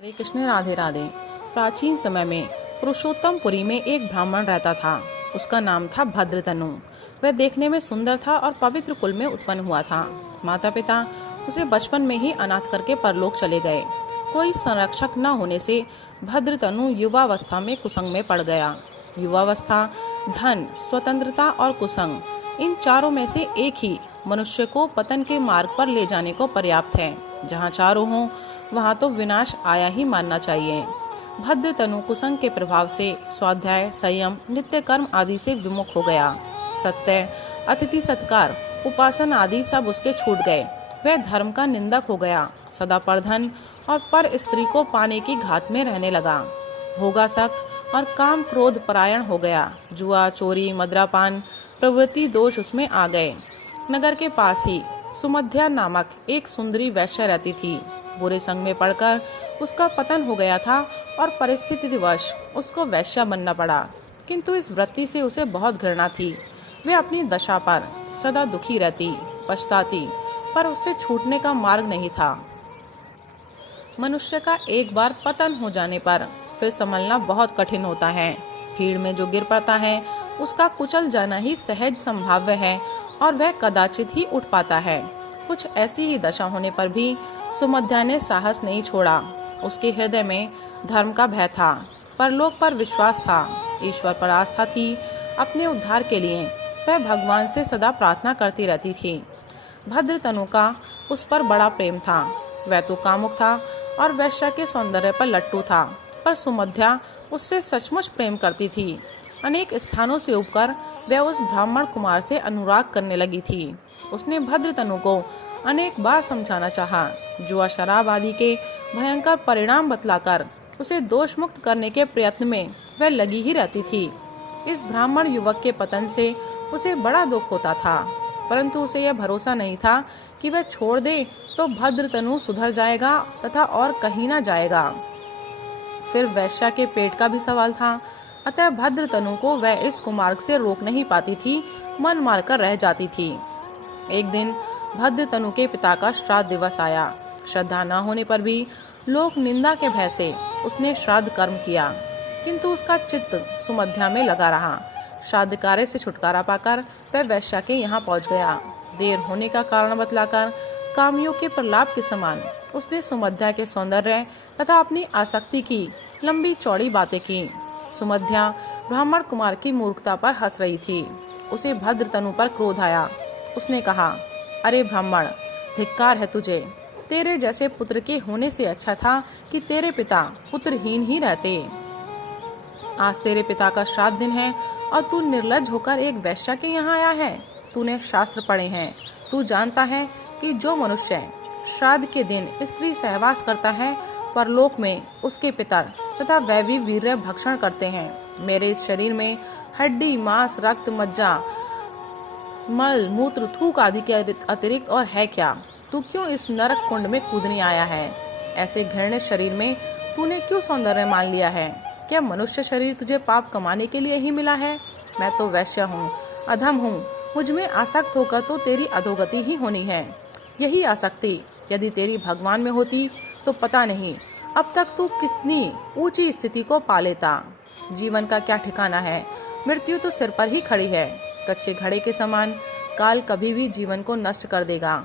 हरे कृष्ण, राधे राधे। प्राचीन समय में पुरुषोत्तमपुरी में एक ब्राह्मण रहता था। उसका नाम था भद्रतनु। वह देखने में सुंदर था और पवित्र कुल में उत्पन्न हुआ था। माता पिता उसे बचपन में ही अनाथ करके परलोक चले गए। कोई संरक्षक न होने से भद्रतनु युवावस्था में कुसंग में पड़ गया। युवावस्था, धन, स्वतंत्रता और कुसंग, इन चारों में से एक ही मनुष्य को पतन के मार्ग पर ले जाने को पर्याप्त है। जहाँ चारों हों वहाँ तो विनाश आया ही मानना चाहिए। भद्रतनु कुसंग के प्रभाव से स्वाध्याय, संयम, नित्य कर्म आदि से विमुख हो गया। सत्य, अतिथि सत्कार, उपासना आदि सब उसके छूट गए। वह धर्म का निंदक हो गया। सदा परधन और पर स्त्री को पाने की घात में रहने लगा। भोगासक्त और काम क्रोध परायण हो गया। जुआ, चोरी, मदिरापान प्रवृत्ति दोष उसमें आ गए। नगर के पास ही सुमध्या नामक एक सुंदरी वैश्य रहती थी। बुरे संग में पड़कर उसका पतन हो गया था और परिस्थितिवश उसको वैश्या बनना पड़ा। किंतु इस वृत्ति से उसे बहुत घृणा थी। वह अपनी दशा पर सदा दुखी रहती, पछताती, पर उससे छूटने का मार्ग नहीं था। मनुष्य का एक बार पतन हो जाने पर फिर संभलना बहुत कठिन होता है। भीड़ में जो गिर पड़ता है उसका कुचल जाना ही सहज संभाव्य है और वह कदाचित ही उठ पाता है। कुछ ऐसी ही दशा होने पर भी सुमध्या ने साहस नहीं छोड़ा। उसके हृदय में धर्म का भय था, परलोक पर विश्वास था, ईश्वर पर आस्था थी। अपने उद्धार के लिए वह भगवान से सदा प्रार्थना करती रहती थी। भद्रतनु का उस पर बड़ा प्रेम था। वह तो कामुक था और वैश्या के सौंदर्य पर लट्टू था, पर सुमध्या उससे सचमुच प्रेम करती थी। अनेक स्थानों से उबकर वह उस ब्राह्मण कुमार से अनुराग करने लगी थी। उसने भद्रतनु को अनेक बार समझाना चाहा। जुआ, शराब आदि के भयंकर परिणाम बतलाकर उसे दोष मुक्त करने के प्रयत्न में वह लगी ही रहती थी। इस ब्राह्मण युवक के पतन से उसे बड़ा दुख होता था, परंतु उसे यह भरोसा नहीं था कि वह छोड़ दे तो भद्रतनु सुधर जाएगा तथा और कहीं न जाएगा। फिर वैश्या के पेट का भी सवाल था, अतः भद्रतनु को वह इस कुमार्ग से रोक नहीं पाती थी, मन मारकर रह जाती थी। एक दिन भद्रतनु के पिता का श्राद्ध दिवस आया। श्रद्धा न होने पर भी लोक निंदा के भय से उसने श्राद्ध कर्म किया, किंतु उसका चित्त सुमध्या में लगा रहा। श्राद्ध कार्य से छुटकारा पाकर वह वैश्या के यहाँ पहुँच गया। देर होने का कारण बतलाकर कामियों के प्रलाप के समान उसने सुमध्या के सौंदर्य तथा अपनी आसक्ति की लंबी चौड़ी बातें की। सुमध्या ब्राह्मण कुमार की मूर्खता पर हंस रही थी। उसे भद्रतनु पर क्रोध आया। उसने कहा, अरे ब्राह्मण, धिक्कार है तुझे। तेरे जैसे पुत्र के होने से अच्छा था कि तेरे पिता पुत्रहीन ही रहते। आज तेरे पिता का श्राद्ध दिन है और तू निर्लज्ज होकर एक वैश्या के यहाँ आया है। तूने शास्त्र पढ़े हैं, तू जानता है कि जो मनुष्य श्राद्ध के दिन स्त्री सहवास करता है, परलोक में उसके पितर तथा वह भी वीर्य भक्षण करते हैं। मेरे इस शरीर में हड्डी, मांस, रक्त, मज्जा, मल, मूत्र, थूक आदि के अतिरिक्त और है क्या? तू क्यों इस नरक कुंड में कूदने आया है? ऐसे घृणित शरीर में तूने क्यों सौंदर्य मान लिया है? क्या मनुष्य शरीर तुझे पाप कमाने के लिए ही मिला है? मैं तो वैश्य हूँ, अधम हूँ। मुझ में आसक्त होकर तो तेरी अधोगति ही होनी है। यही आसक्ति यदि तेरी भगवान में होती तो पता नहीं अब तक तू कितनी ऊंची स्थिति को पा लेता। जीवन का क्या ठिकाना है? मृत्यु तो सिर पर ही खड़ी है। कच्चे घड़े के समान काल कभी भी जीवन को नष्ट कर देगा।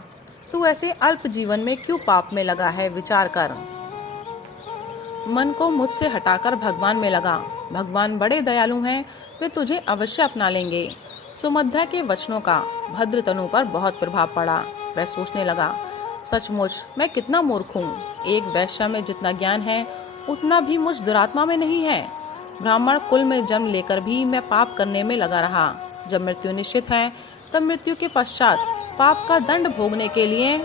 तू ऐसे अल्प जीवन में क्यों पाप में लगा है? विचार कर। मन को मुझसे हटाकर भगवान में लगा। भगवान बड़े दयालु हैं, वे तुझे अवश्य अपना लेंगे। सुमध्या के वचनों का भद्रतनु पर बहुत प्रभाव पड़ा। वह सोचने लगा, सचमुच मैं कितना मूर्ख हूँ। एक वैश्या में जितना ज्ञान है उतना भी मुझ दुरात्मा में नहीं है। ब्राह्मण कुल में जन्म लेकर भी मैं पाप करने में लगा रहा। जब मृत्यु निश्चित है तब मृत्यु के पश्चात पाप का दंड भोगने के लिए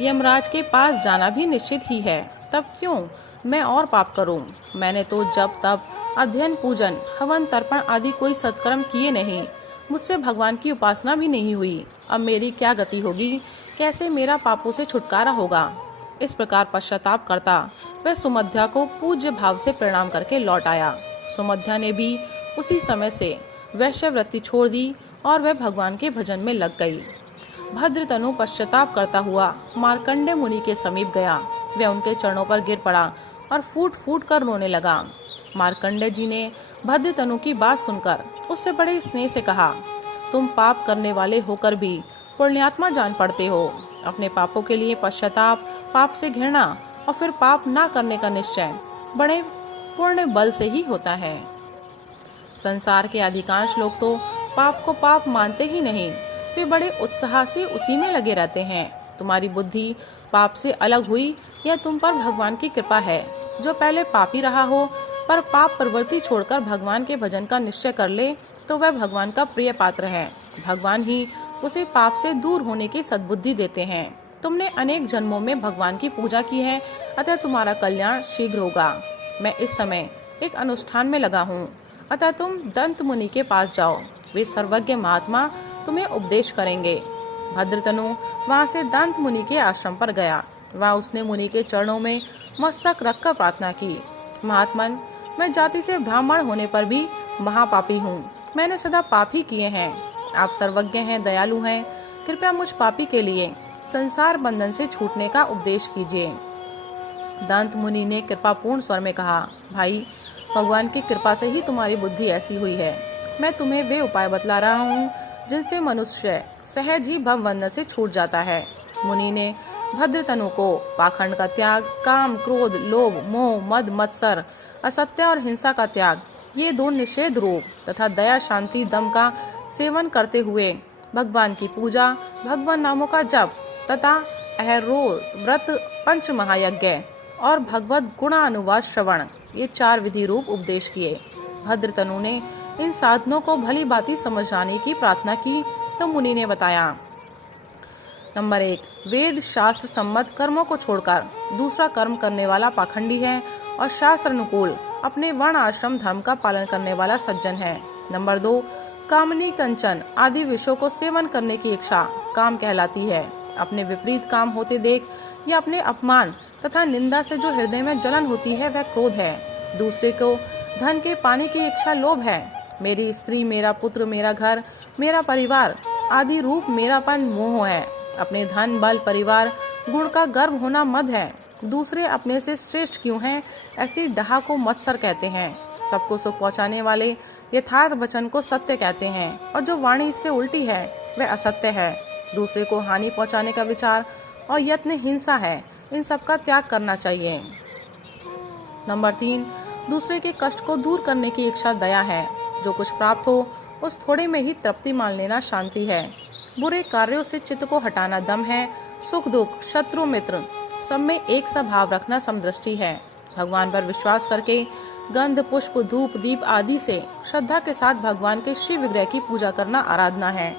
यमराज के पास जाना भी निश्चित ही है। तब क्यों मैं और पाप करूं? मैंने तो जब तब अध्ययन, पूजन, हवन, तर्पण आदि कोई सत्कर्म किए नहीं। मुझसे भगवान की उपासना भी नहीं हुई। अब मेरी क्या गति होगी? कैसे मेरा पापों से छुटकारा होगा? इस प्रकार पश्चाताप करता वह सुमध्या को पूज्य भाव से प्रणाम करके लौट आया। सुमध्या ने भी उसी समय से वैश्यवृत्ति छोड़ दी और वह भगवान के भजन में लग गई। भद्रतनु पश्चाताप करता हुआ मार्कंडेय मुनि के समीप गया। वह उनके चरणों पर गिर पड़ा और फूट फूट कर रोने लगा। मार्कंडेय जी ने भद्रतनु की बात सुनकर उससे बड़े स्नेह से कहा, तुम पाप करने वाले होकर भी पुण्यात्मा जान पड़ते हो। अपने पापों के लिए पश्चाताप, पाप से घृणा और फिर पाप ना करने का निश्चय बड़े पूर्ण बल से ही होता है। संसार के अधिकांश लोग तो पाप को पाप मानते ही नहीं, वे बड़े उत्साह से उसी में लगे रहते हैं। तुम्हारी बुद्धि पाप से अलग हुई, यह तुम पर भगवान की कृपा है। जो पहले पापी रहा हो पर पाप प्रवृत्ति छोड़कर भगवान के भजन का निश्चय कर ले तो वह भगवान का प्रिय पात्र है। भगवान ही उसे पाप से दूर होने की सद्बुद्धि देते हैं। तुमने अनेक जन्मों में भगवान की पूजा की है, अतः तुम्हारा कल्याण शीघ्र होगा। मैं इस समय एक अनुष्ठान में लगा हूँ, अतः तुम दंत मुनि के पास जाओ, वे सर्वज्ञ महात्मा तुम्हें उपदेश करेंगे। भद्रतनु वहाँ से दंत मुनि के आश्रम पर गया। वहाँ उसने मुनि के चरणों में मस्तक रखकर प्रार्थना की, महात्मन, मैं जाति से ब्राह्मण होने पर भी महापापी हूँ। मैंने सदा पाप ही किए हैं। आप सर्वज्ञ हैं, दयालु हैं, कृपया मुझ पापी के लिए संसार बंधन से छूटने का उपदेश कीजिए। दंत मुनि ने कृपापूर्ण स्वर में कहा, भाई, भगवान की कृपा से ही तुम्हारी बुद्धि ऐसी हुई है। मैं तुम्हें वे उपाय बतला रहा हूँ जिनसे मनुष्य सहज ही भवबंधन से छूट जाता है। मुनि ने भद्रतनु को पाखंड का त्याग, काम, क्रोध, लोभ, मोह, मद, मत्सर, असत्य और हिंसा का त्याग, ये दो निषेध रूप तथा दया, शांति, दम का सेवन करते हुए भगवान की पूजा, भगवान नामों का जप तथा अहरो व्रत, पंच महायज्ञ और भगवत गुणानुवाद श्रवण, ये 4 विधि रूप उपदेश किए। भद्रतनु ने इन साधनों को भली भांति समझ जाने की प्रार्थना की तो मुनि ने बताया, नंबर 1, वेद शास्त्र सम्मत कर्मों को छोड़कर दूसरा कर्म करने वाला पाखंडी है और शास्त्र अनुकूल अपने वर्ण आश्रम धर्म का पालन करने वाला सज्जन है। नंबर 2, कामनी, कंचन आदि विषयों को सेवन करने की इच्छा काम कहलाती है। अपने विपरीत काम होते देख या अपने अपमान तथा निंदा से जो हृदय में जलन होती है वह क्रोध है। दूसरे को धन के पाने की इच्छा लोभ है। मेरी स्त्री, मेरा पुत्र, मेरा घर, मेरा परिवार आदि रूप मेरापन मोह है। अपने धन, बल, परिवार, गुण का गर्व होना मद है। दूसरे अपने से श्रेष्ठ क्यों हैं, ऐसी डहा को मत्सर कहते हैं। सबको सुख पहुंचाने वाले यथार्थ वचन को सत्य कहते हैं और जो वाणी इससे उल्टी है वह असत्य है। दूसरे को हानि पहुंचाने का विचार और यत्न हिंसा है। इन सब का त्याग करना चाहिए। नंबर 3, दूसरे के कष्ट को दूर करने की इच्छा दया है। जो कुछ प्राप्त हो उस थोड़े में ही तृप्ति मान लेना शांति है। बुरे कार्यों से चित्त को हटाना दम है। सुख दुख, शत्रु मित्र सब में एक सा भाव रखना समदृष्टि है। भगवान पर विश्वास करके गंध, पुष्प, धूप, दीप आदि से श्रद्धा के साथ भगवान के शिव विग्रह की पूजा करना आराधना है।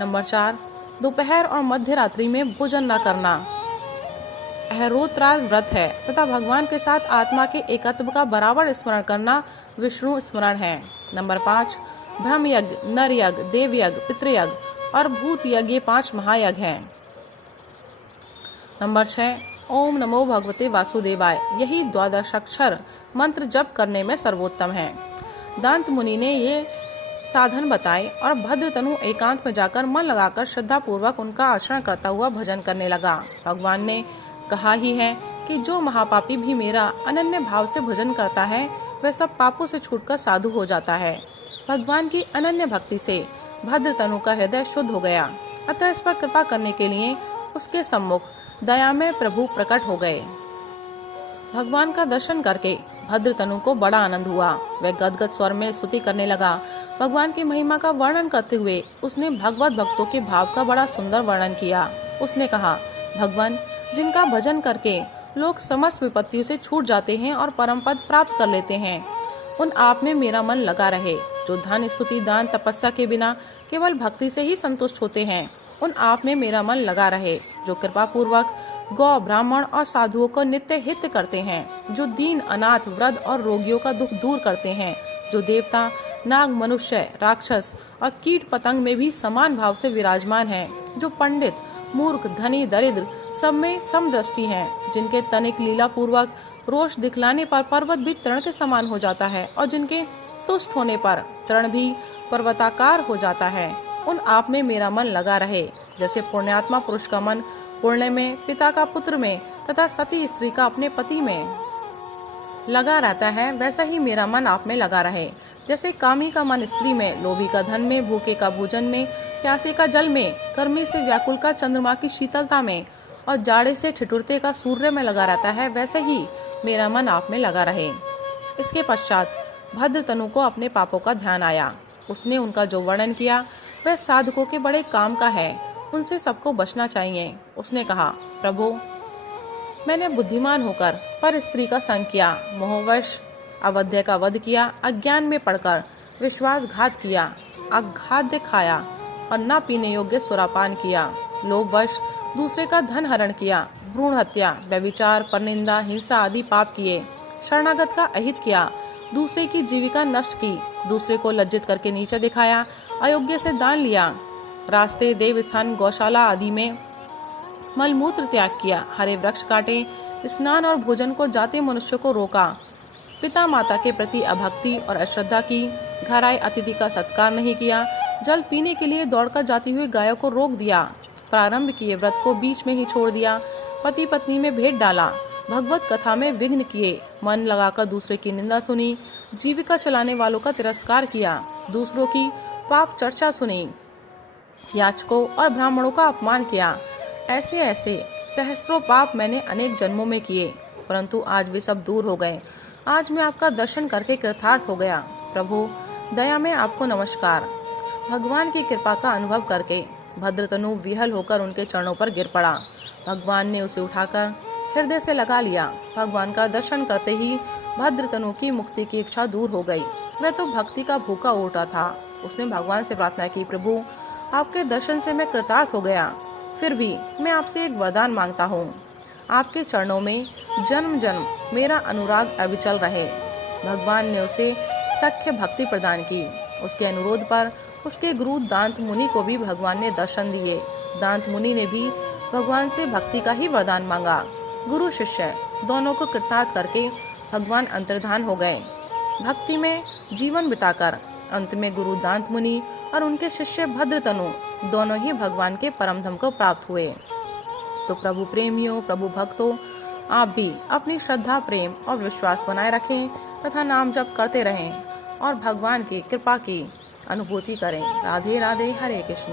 नंबर 4, दोपहर और मध्य रात्रि में भोजन न करना अहरोत्राद व्रत है तथा भगवान के साथ आत्मा के एकत्व का बराबर स्मरण करना विष्णु स्मरण है। नंबर 5, ब्रह्म यज्ञ, नर यज्ञ, देव यज्ञ, पितृयज्ञ और भूत यज्ञ, ये 5 महायज्ञ हैं। नंबर 6, ओम नमो भगवते वासुदेवाय, यही 12 अक्षर मंत्र जप करने में सर्वोत्तम है। दांत मुनि ने ये साधन बताए और भद्रतनु एकांत में जाकर मन लगाकर श्रद्धा पूर्वक उनका आचरण करता हुआ भजन करने लगा। भगवान ने कहा ही है कि जो महापापी भी मेरा अनन्य भाव से भजन करता है वह सब पापों से छूटकर साधु हो जाता है। भगवान की अनन्य भक्ति से भद्रतनु का हृदय शुद्ध हो गया, अतः इस पर कृपा करने के लिए उसके सम्मुख दयामय प्रभु प्रकट हो गए। भगवान का दर्शन करके भद्रतनु को बड़ा आनंद हुआ। वह गदगद स्वर में स्तुति करने लगा। भगवान की महिमा का वर्णन करते हुए उसने भगवत भक्तों के भाव का बड़ा सुंदर वर्णन किया। उसने कहा, भगवान, जिनका भजन करके लोग समस्त विपत्तियों से छूट जाते हैं और परम पद प्राप्त कर लेते हैं, उन आप में मेरा मन लगा रहे। जो धन, स्तुति, दान, तपस्या के बिना केवल भक्ति से ही संतुष्ट होते हैं, उन आप में मेरा मन लगा रहे। जो कृपा पूर्वक गौ, ब्राह्मण और साधुओं को नित्य हित करते हैं, जो दीन, अनाथ, वृद्ध और रोगियों का दुख दूर करते हैं, जो देवता, नाग, मनुष्य, राक्षस और कीट पतंग में भी समान भाव से विराजमान हैं, जो पंडित, मूर्ख, धनी, दरिद्र सब में समदृष्टि हैं, जिनके तनिक लीला पूर्वक रोष दिखलाने पर पर्वत भी तृण के समान हो जाता है और जिनके तुष्ट होने पर तृण भी पर्वताकार हो जाता है, उन आप में मेरा मन लगा रहे। जैसे पुण्यात्मा पुरुष का मन पुण्य में, पिता का पुत्र में तथा सती स्त्री का अपने पति में लगा रहता है, वैसा ही मेरा मन आप में लगा रहे। जैसे कामी का मन स्त्री में, लोभी का धन में, भूखे का भोजन में, प्यासे का जल में, गर्मी से व्याकुल का चंद्रमा की शीतलता में और जाड़े से ठिठुरते का सूर्य में लगा रहता है, वैसे ही मेरा मन आप में लगा रहे। इसके पश्चात भद्रतनु को अपने पापों का ध्यान आया। उसने उनका जो वर्णन किया वह साधकों के बड़े काम का है, उनसे सबको बचना चाहिए। उसने कहा, प्रभु, मैंने बुद्धिमान होकर पर स्त्री का संग किया, मोहवश अवध्य का वध किया, अज्ञान में पड़कर विश्वासघात किया, अघाद्य खाया और न पीने योग्य सुरापान किया, लोभवश दूसरे का धन हरण किया, भ्रूण हत्या, व्यभिचार, परनिंदा, हिंसा आदि पाप किए, शरणागत का अहित किया, दूसरे की जीविका नष्ट की, दूसरे को लज्जित करके नीचे दिखाया, अयोग्य से दान लिया, रास्ते, देव स्थान, गौशाला आदि में मलमूत्र त्याग किया, हरे वृक्ष काटे, स्नान और भोजन को जाते मनुष्य को रोका, पिता माता के प्रति अभक्ति और अश्रद्धा की, घर आए अतिथि का सत्कार नहीं किया, जल पीने के लिए दौड़कर जाती हुई गायों को रोक दिया, प्रारंभ किए व्रत को बीच में ही छोड़ दिया, पति पत्नी में भेद डाला, भगवत कथा में विघ्न किए, मन लगाकर दूसरे की निंदा सुनी, जीविका चलाने वालों का तिरस्कार किया, दूसरों की पाप चर्चा सुनी, याचकों और ब्राह्मणों का अपमान किया। ऐसे ऐसे सहस्त्रों पाप मैंने अनेक जन्मों में किए, परंतु आज वे सब दूर हो गए। आज मैं आपका दर्शन करके कृतार्थ हो गया। प्रभु, दया में आपको नमस्कार। भगवान की कृपा का अनुभव करके भद्रतनु विहल होकर उनके चरणों पर गिर पड़ा। भगवान ने उसे उठाकर हृदय से लगा लिया। भगवान का दर्शन करते ही भद्रतनु की मुक्ति की इच्छा दूर हो गई। वह तो भक्ति का भूखा उठा था। उसने भगवान से प्रार्थना की, प्रभु, आपके दर्शन से मैं कृतार्थ हो गया, फिर भी मैं आपसे एक वरदान मांगता हूँ। आपके चरणों में जन्म जन्म मेरा अनुराग अविचल रहे। भगवान ने उसे सख्य भक्ति प्रदान की। उसके अनुरोध पर उसके गुरु दांत मुनि को भी भगवान ने दर्शन दिए। दांत मुनि ने भी भगवान से भक्ति का ही वरदान मांगा। गुरु शिष्य दोनों को कृतार्थ करके भगवान अंतर्धान हो गए। भक्ति में जीवन बिताकर अंत में गुरु दांत मुनि और उनके शिष्य भद्रतनु दोनों ही भगवान के परम धाम को प्राप्त हुए। तो प्रभु प्रेमियों, प्रभु भक्तों, आप भी अपनी श्रद्धा, प्रेम और विश्वास बनाए रखें तथा नाम जप करते रहें और भगवान की कृपा की अनुभूति करें। राधे राधे, हरे कृष्ण।